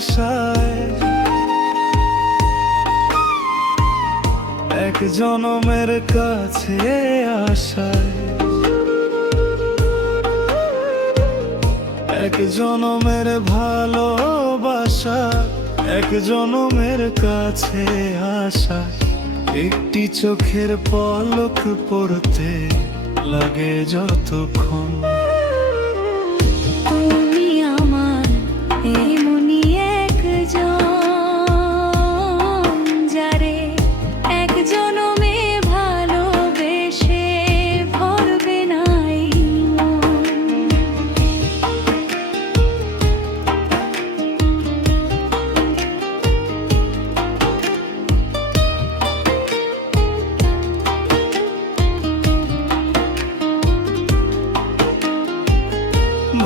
আশায়, এক জনমের কাছে আশায়, এক জনমের ভালোবাসা, এক জনমের কাছে আশা। একটি চোখের পলক পড়তে লাগে যতক্ষণ। তুমি আমার এমনই একজন, যারে এক জনমে ভালোবেসে ভরবে নাই মন।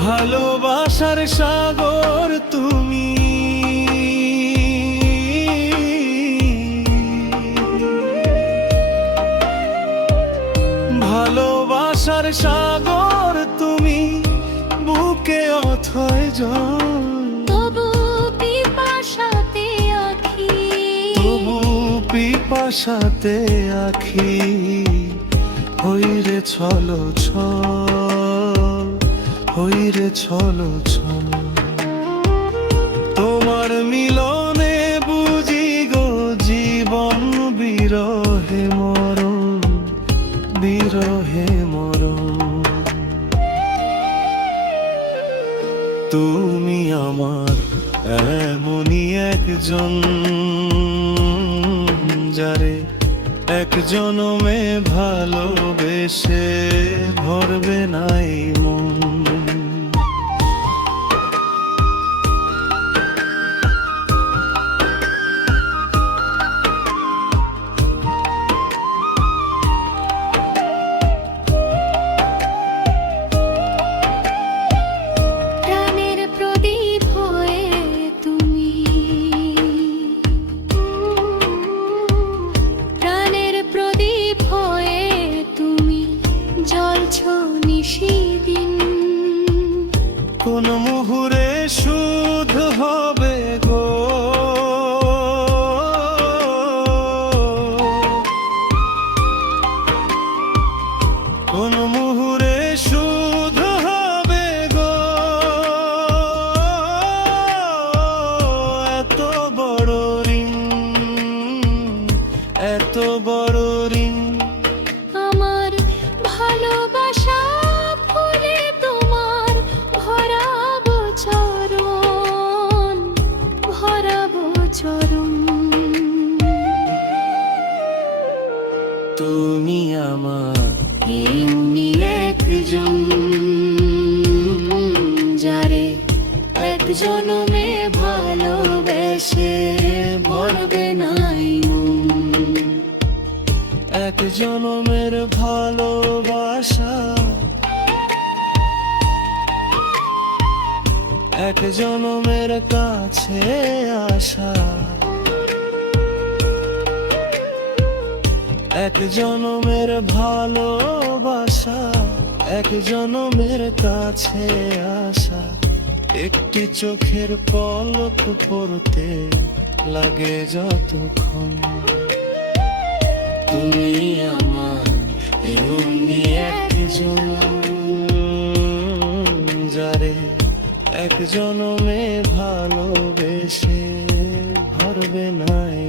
ভালোবাসার সাগর তুমি, ভালোবাসার সাগর তুমি, বুকে অথয় জল, তবু পিপাসাতে আখি, তবু পিপাসাতে আখি। হইরে ছলো ছল, হইরে ছলো ছল। তোমার মিলনে বুঝি গো জীবন, বিরহে মরণ, বিরহে মরণ। তুমি আমার এমনই একজন, যারে এক জনমে ভালোবেসে ভরবে নাই মন। প্রাণের প্রদীপ হয়ে তুমি, প্রাণের প্রদীপ হয়ে তুমি জ্বলছো নিশিদিন। কোন মুহুরে শুধ হবে গো, কোন মুহুরে শুধ হবে গো। এত বড় ঋণ, এত বড় ঋণ। আমার ভালোবাসা ফুলে তোমার ভরাবো চরণ, ভরাবো চরণ। তুমি আমার এমনি একজন, যারে এক জনমে ভালোবেসে ভরবে নাই মন। এক জনমের ভালোবাসা, এক জনমের কাছে আশা, এক জনমের ভালোবাসা, এক জনমের কাছে আশা। একটি চোখের পলক পড়তে লাগে যতক্ষণ। তুমি আমার এমনি একজন, যারে এক জনমে ভালোবেসে ভরবে নাই